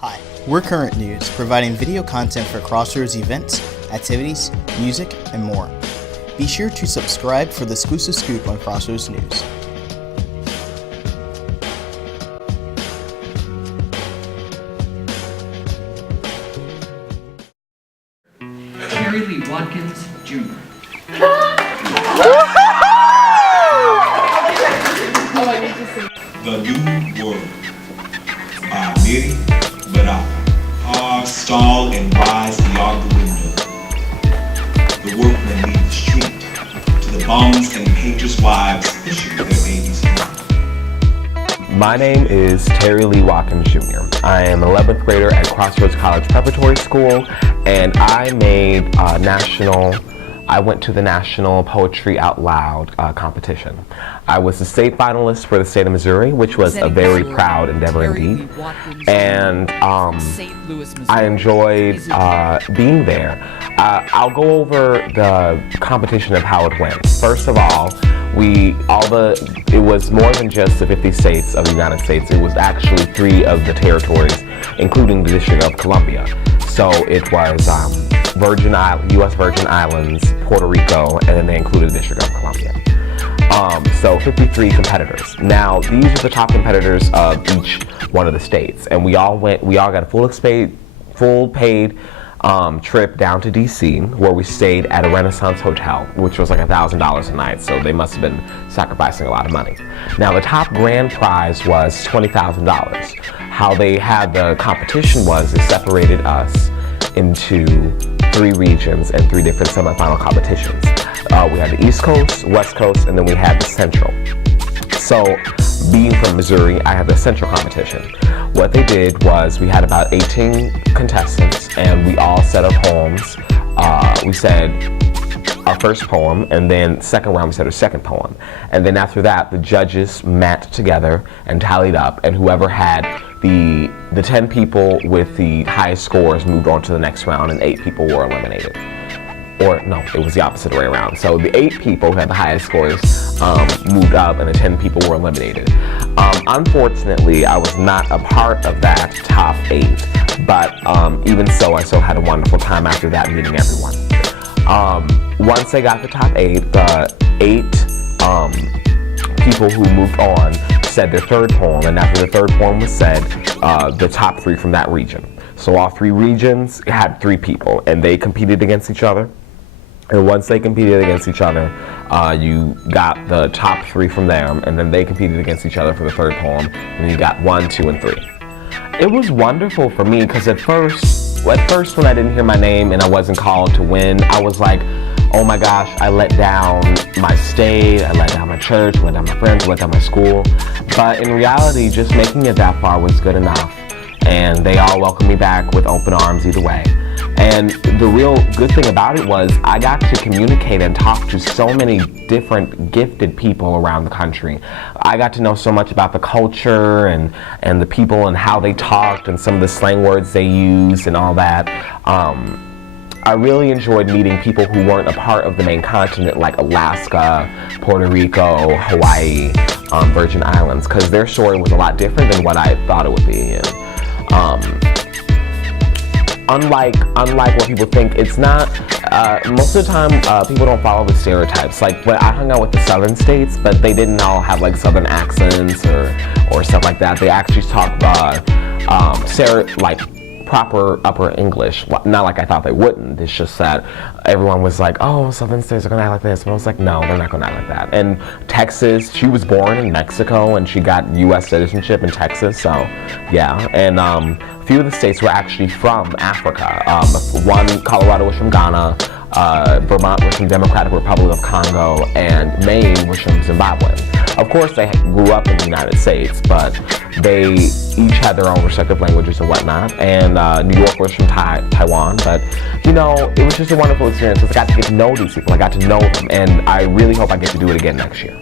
Hi, we're Current News, providing video content for Crossroads events, activities, music, and more. Be sure to subscribe for the exclusive scoop on Crossroads News. Terry Lee Watkins, Jr. The New World by Miri Baraka. Cars stall and rise beyond the window. The workmen leave the street to the bums and painters' wives pushing their babies home. My name is Terry Lee Watkins Jr. I am an 11th grader at Crossroads College Preparatory School, and I went to the National Poetry Out Loud competition. I was the state finalist for the state of Missouri, which was a very proud endeavor indeed. And I enjoyed being there. I'll go over the competition of how it went. First of all, it was more than just the 50 states of the United States. It was actually 3 of the territories, including the District of Columbia. So it was U.S. Virgin Islands, Puerto Rico, and then they included the District of Columbia. So 53 competitors. Now, these are the top competitors of each one of the states, and we all got a full paid trip down to DC, where we stayed at a Renaissance hotel, which was like $1,000 a night, so they must have been sacrificing a lot of money. Now, the top grand prize was $20,000. How they had the competition was they separated us into 3 regions and 3 different semifinal competitions. We had the East Coast, West Coast, and then we had the Central. So, being from Missouri, I had the Central competition. What they did was we had about 18 contestants, and we all said our poems. We said our first poem, and then second round we said our second poem. And then after that, the judges met together and tallied up, and whoever had the 10 people with the highest scores moved on to the next round, and 8 people were eliminated. Or no, it was the opposite way around. So the 8 people who had the highest scores moved up, and the 10 people were eliminated. Unfortunately, I was not a part of that top 8, but even so, I still had a wonderful time after that, meeting everyone. Once I got the top 8, the 8 people who moved on said their third poem, and after the third poem was said, the top 3 from that region. So all 3 regions had 3 people, and they competed against each other. And once they competed against each other, you got the top 3 from them, and then they competed against each other for the third poem, and you got 1, 2, and 3. It was wonderful for me, because at first when I didn't hear my name and I wasn't called to win, I was like, oh my gosh, I let down my state, I let down my church, I let down my friends, I let down my school. But in reality, just making it that far was good enough. And they all welcomed me back with open arms either way. And the real good thing about it was I got to communicate and talk to so many different gifted people around the country. I got to know so much about the culture and the people and how they talked and some of the slang words they used and all that. I really enjoyed meeting people who weren't a part of the main continent, like Alaska, Puerto Rico, Hawaii, Virgin Islands, because their story was a lot different than what I thought it would be. Unlike what people think, it's not, most of the time, people don't follow the stereotypes. Like, when I hung out with the southern states, but they didn't all have, like, southern accents or stuff like that. They actually talk proper upper English, not like I thought they wouldn't. It's just that everyone was like, oh, southern states are gonna act like this, but I was like, no, they're not gonna act like that. And Texas, she was born in Mexico and she got U.S. citizenship in Texas, so yeah. And a few of the states were actually from Africa. One, Colorado was from Ghana, Vermont was from Democratic Republic of Congo, and Maine was from Zimbabwe. Of course, they grew up in the United States, but they each had their own respective languages and whatnot. And New York was from Taiwan. But, you know, it was just a wonderful experience because I got to get to know these people. I got to know them. And I really hope I get to do it again next year.